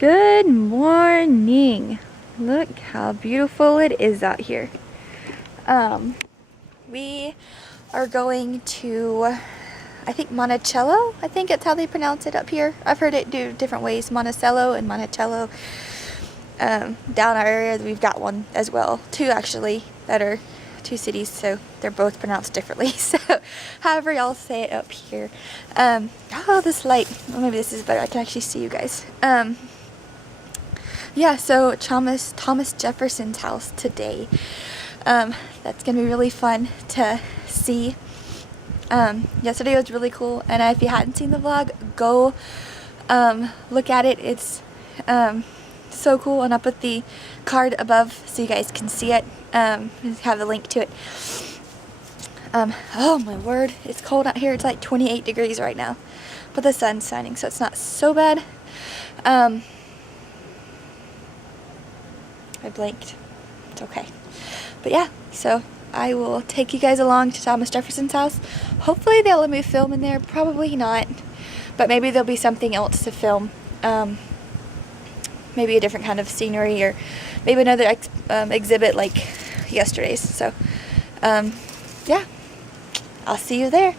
Good morning. Look how beautiful it is out here. We are going to, I think, Monticello. I think that's how they pronounce it up here. I've heard it do different ways, Monticello and Monticello. Down our area, we've got one as well. Two actually, that are two cities, so they're both pronounced differently. So however y'all say it up here. Oh, this light. Well, maybe this is better. I can actually see you guys. Yeah, so Thomas Jefferson's house today. That's gonna be really fun to see. Yesterday was really cool, and if you hadn't seen the vlog, go look at it. It's so cool, and I'll put the card above so you guys can see it. Have a link to it. Oh my word, it's cold out here. It's like 28 degrees right now, but the sun's shining, so it's not so bad. I blinked. It's okay. But yeah, so I will take you guys along to Thomas Jefferson's house. Hopefully they'll let me film in there. Probably not. But maybe there'll be something else to film. Maybe a different kind of scenery, or maybe another exhibit like yesterday's. So, yeah. I'll see you there.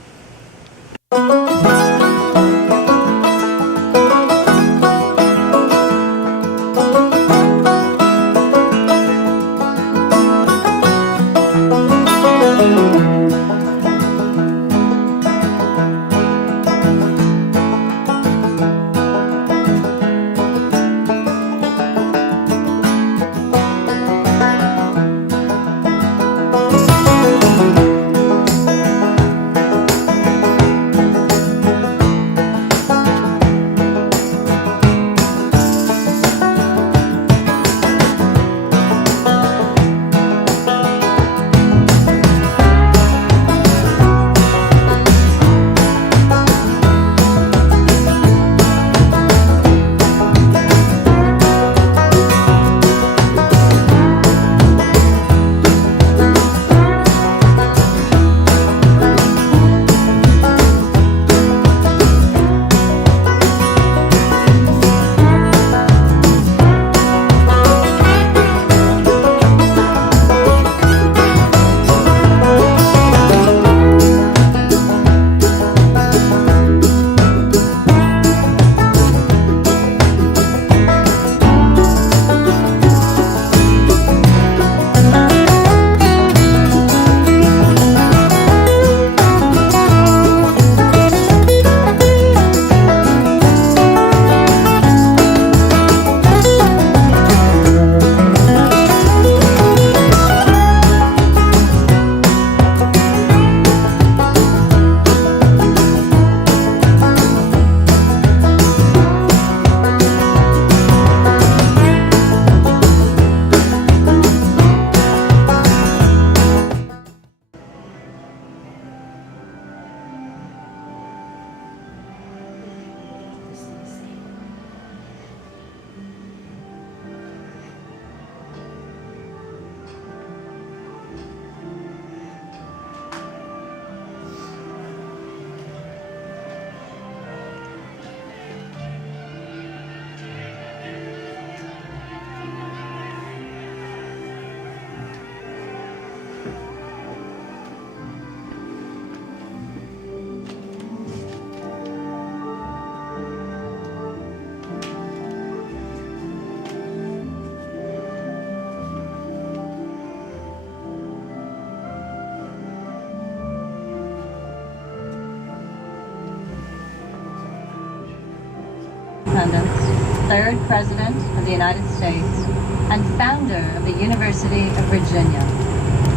Third President of the United States, and founder of the University of Virginia.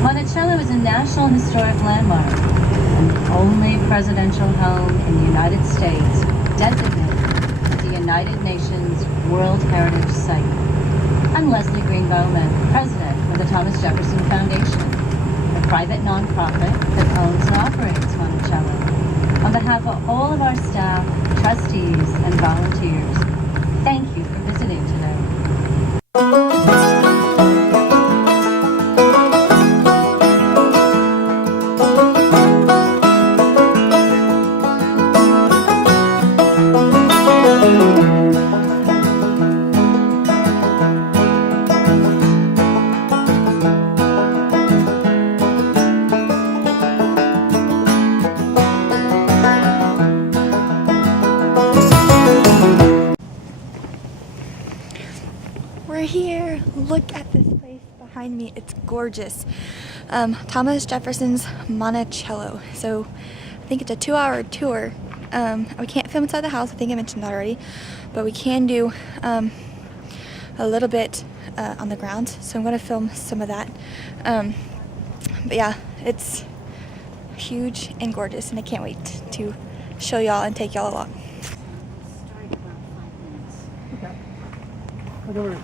Monticello is a National Historic Landmark, and the only presidential home in the United States designated as a United Nations World Heritage Site. I'm Leslie Green Bowman, President of the Thomas Jefferson Foundation, a private nonprofit that owns and operates Monticello. On behalf of all of our staff, trustees, and volunteers, thank you for visiting today. We're here. Look at this place behind me. It's gorgeous. Thomas Jefferson's Monticello. So I think it's a 2-hour tour. We can't film inside the house. I think I mentioned that already. But we can do a little bit on the ground. So I'm going to film some of that. But yeah, it's huge and gorgeous, and I can't wait to show y'all and take y'all along. Starting about 5 minutes. Okay. Whatever.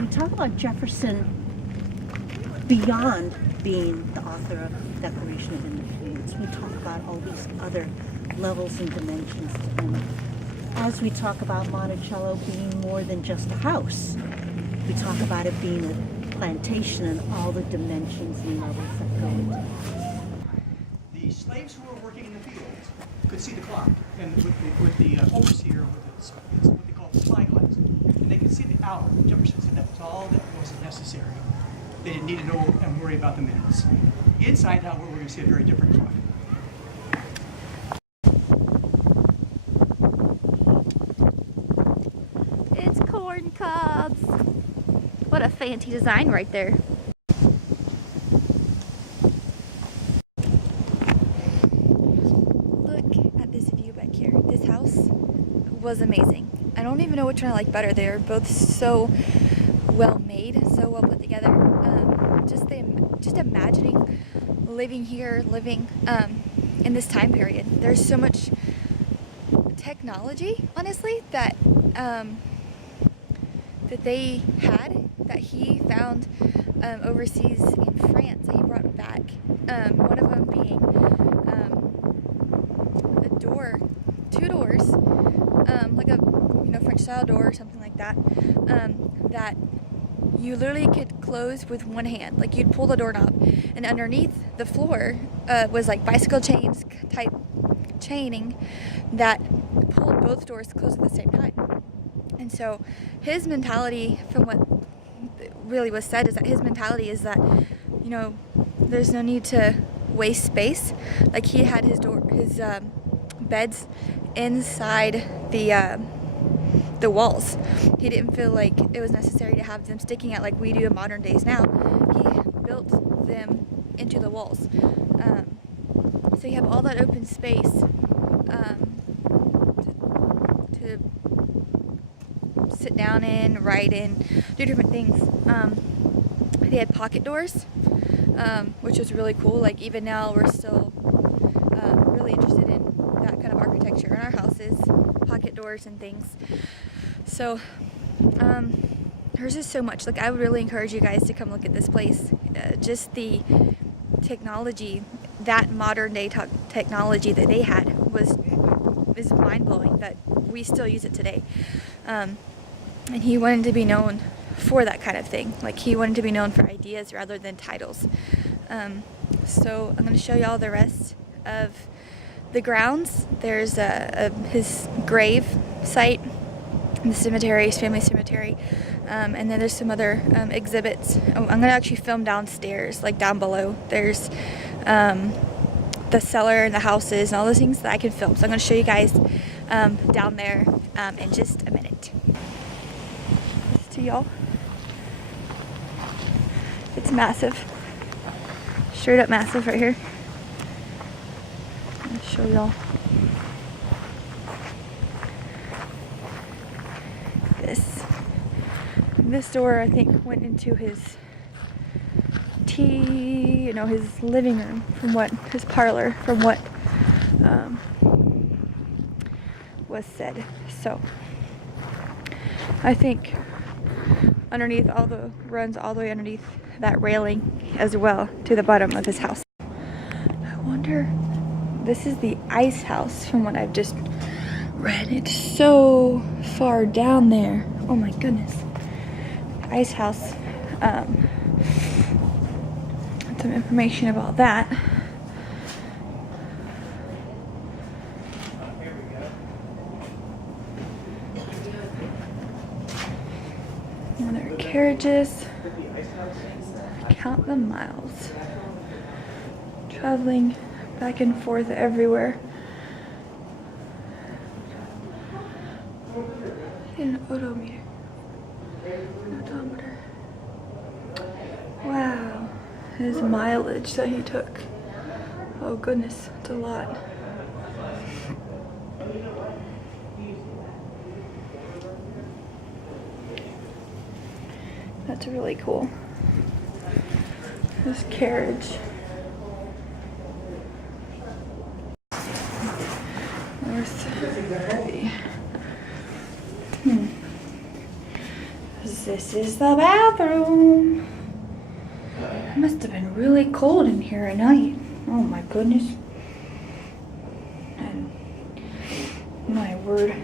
We talk about Jefferson beyond being the author of the Declaration of Independence. We talk about all these other levels and dimensions to him. As we talk about Monticello being more than just a house, we talk about it being a plantation and all the dimensions and levels that go into it. The slaves who were working in the fields could see the clock, and with the overseer, it's what they call the spyglass, and they could see the hour. Jefferson said that was all that was necessary. They didn't need to know and worry about the minutes. Inside, however, we're going to see a very different clock. It's corn cobs. What a fancy design right there. Look at this view back here. This house was amazing. I don't even know which one I like better. They are both so well made, so well put together. Just imagining living here, living in this time period. There's so much technology, honestly, that they had, that he found overseas in France, that he brought back. One of them being a door, 2 doors, like a French style door or something like that, that you literally could close with one hand. Like, you'd pull the doorknob, and underneath the floor was like bicycle chains type chaining that pulled both doors closed at the same time. And so his mentality, from what really was said, is that his mentality is that, there's no need to waste space. Like, he had his beds inside the walls. He didn't feel like it was necessary to have them sticking out like we do in modern days now. He built them into the walls. So you have all that open space to sit down in, write in, do different things. They had pocket doors, which was really cool. Like, even now we're still really interested in that kind of architecture in our houses, pocket doors and things. So there's just so much. Like, I would really encourage you guys to come look at this place. Just the technology, that modern day technology that they had is mind-blowing, that we still use it today. And he wanted to be known for that kind of thing. Like, he wanted to be known for ideas rather than titles. So I'm going to show y'all the rest of the grounds. There's his grave site, the cemetery, his family cemetery, and then there's some other exhibits. I'm going to actually film downstairs, like down below. There's the cellar and the houses and all those things that I can film. So I'm going to show you guys down there in just a minute. To y'all, it's massive, straight up massive right here. I'll show y'all this door. I think went into his his living room, from what his parlor, from what was said. So I think underneath runs all the way underneath that railing as well to the bottom of his house. I wonder, this is the ice house from what I've just read. It's so far down there. Oh my goodness. Ice house. Some information about that. And there are carriages. Count the miles. Traveling back and forth everywhere. An odometer. Odometer. Wow, his mileage that he took. Oh goodness, it's a lot. That's really cool. This carriage. North 30. This is the bathroom. It must have been really cold in here at night. Oh my goodness. And my word.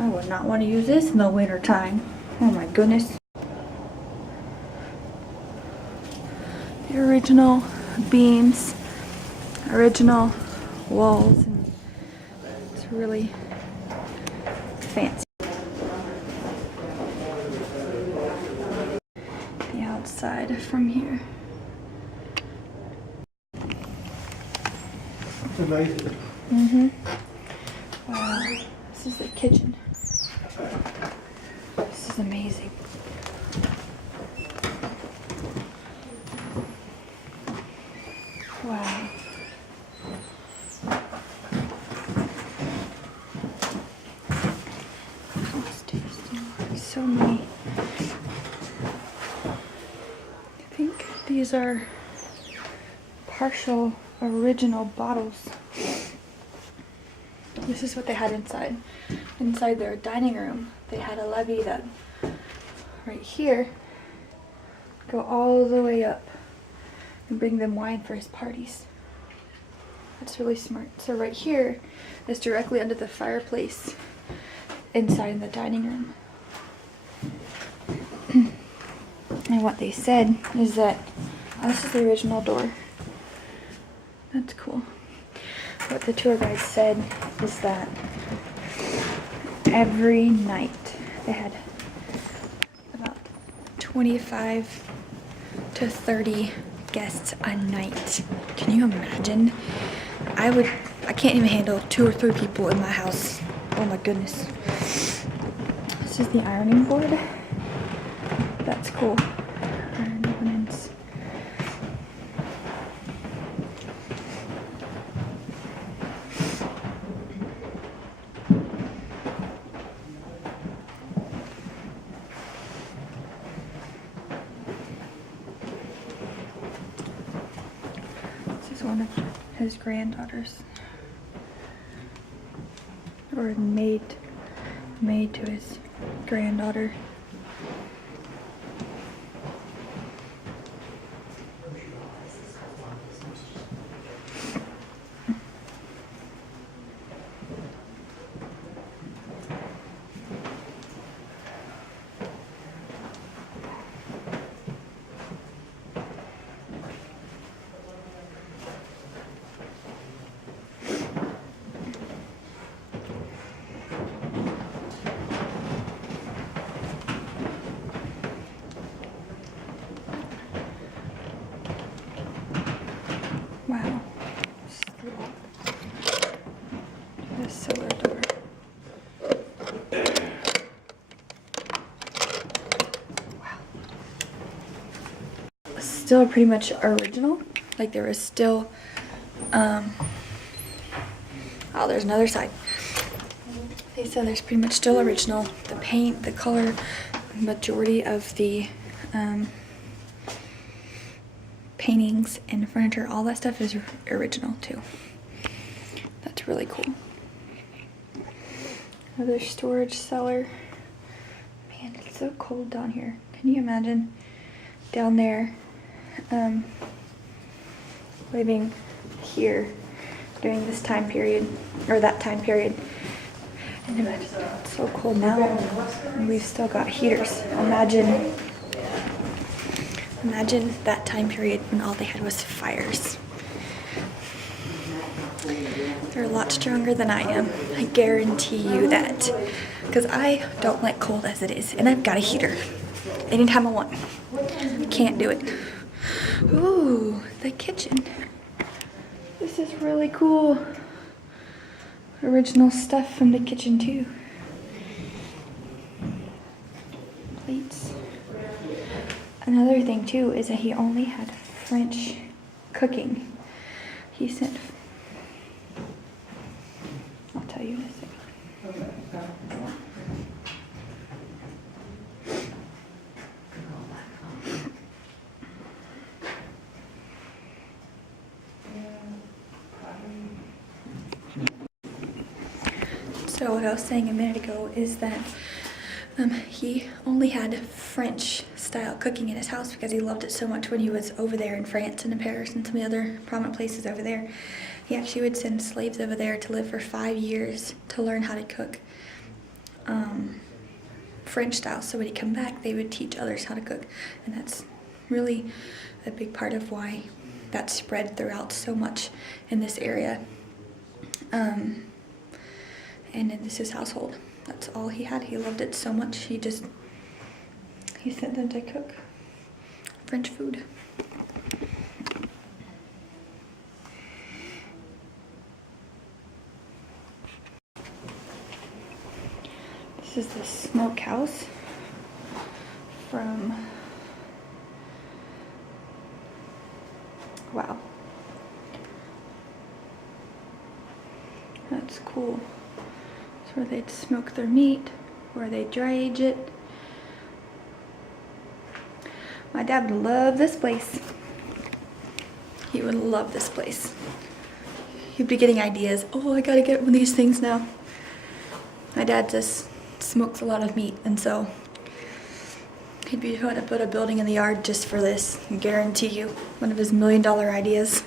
I would not want to use this in the winter time. Oh my goodness. The original beams, original walls, and it's really fancy. The outside from here. It's amazing. Wow. This is the kitchen. This is amazing. Wow. So many. I think these are partial original bottles. This is what they had inside. Inside their dining room, they had a levee that right here go all the way up and bring them wine for his parties. That's really smart. So right here is directly under the fireplace inside in the dining room. And what they said is that, oh, this is the original door. That's cool. What the tour guide said is that every night they had about 25 to 30 guests a night. Can you imagine? I can't even handle 2 or 3 people in my house. Oh my goodness. This is the ironing board. That's cool. Iron openings. This is one of his granddaughters. Or maid to his granddaughter. Wow. This solar door. Wow. Still pretty much original. Like there was still, oh, there's another side. They said there's pretty much still original. The paint, the color, majority of the, paintings and furniture, all that stuff is original too. That's really cool. Another storage cellar. Man, it's so cold down here. Can you imagine down there living here during this time period or that time period? And imagine it's so cold now and we've still got heaters. Imagine that time period when all they had was fires. They're a lot stronger than I am. I guarantee you that. Because I don't like cold as it is. And I've got a heater. Anytime I want. Can't do it. Ooh, the kitchen. This is really cool. Original stuff from the kitchen too. Another thing too is that he only had French cooking. He sent, I'll tell you in a second. So what I was saying a minute ago is that he only had French style cooking in his house because he loved it so much when he was over there in France and in Paris and some of the other prominent places over there. He actually would send slaves over there to live for 5 years to learn how to cook French style. So when he come back, they would teach others how to cook. And that's really a big part of why that spread throughout so much in this area. And in his household. That's all he had. He loved it so much. He sent them to cook French food. This is the smokehouse from, wow. That's cool. It's where they'd smoke their meat, where they dry age it. My dad would love this place. He would love this place. He'd be getting ideas. Oh, I gotta get one of these things now. My dad just smokes a lot of meat, and so he'd be trying to put a building in the yard just for this. I guarantee you, one of his $1 million ideas.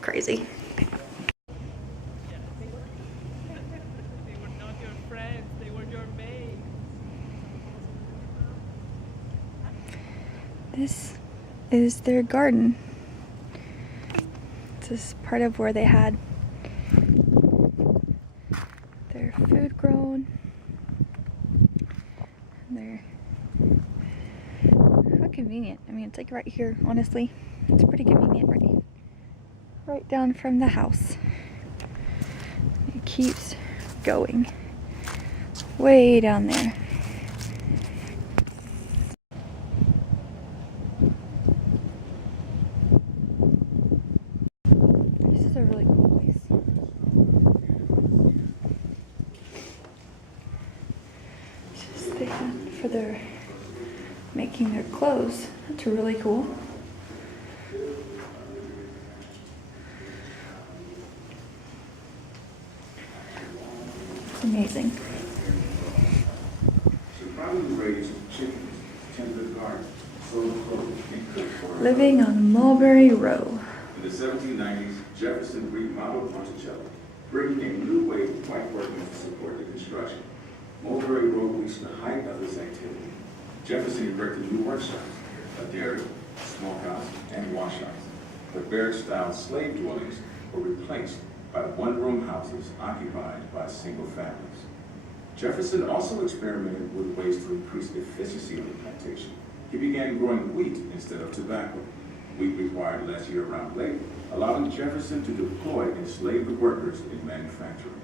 Crazy. This is their garden. This is part of where they had their food grown. And how convenient. I mean, it's like right here, honestly. It's pretty convenient, right down from the house. It keeps going way down there. A really cool place. Just they had for their making their clothes. That's really cool. It's amazing. Living on Mulberry Row. In the 1790s, Jefferson remodeled Monticello, bringing a new wave of white workmen to support the construction. Mulberry Road reached the height of this activity. Jefferson erected new workshops, a dairy, smokehouse, and wash house. The barrack-style slave dwellings were replaced by one-room houses occupied by single families. Jefferson also experimented with ways to increase efficiency of the plantation. He began growing wheat instead of tobacco. Wheat required less year-round labor, allowing Jefferson to deploy enslaved workers in manufacturing.